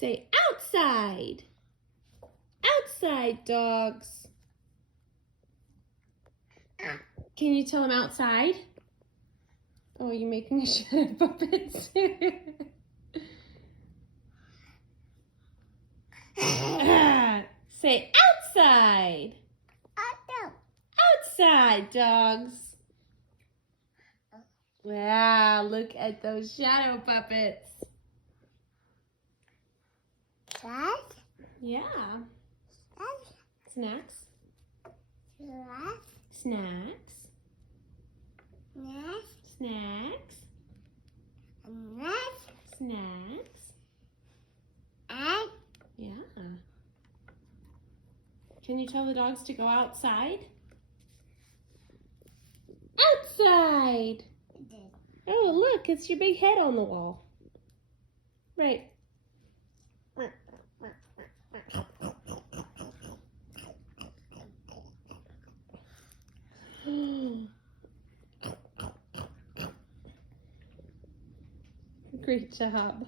Say outside. Outside, dogs. Can you tell them outside? Oh, you're making a shadow puppets. Say outside. Outside, dogs. Wow, look at those shadow puppets. Yeah. Snacks. Snacks. Snacks. Snacks. Yeah. Can you tell the dogs to go outside? Outside! Oh, look, it's your big head on the wall. Right. Great job.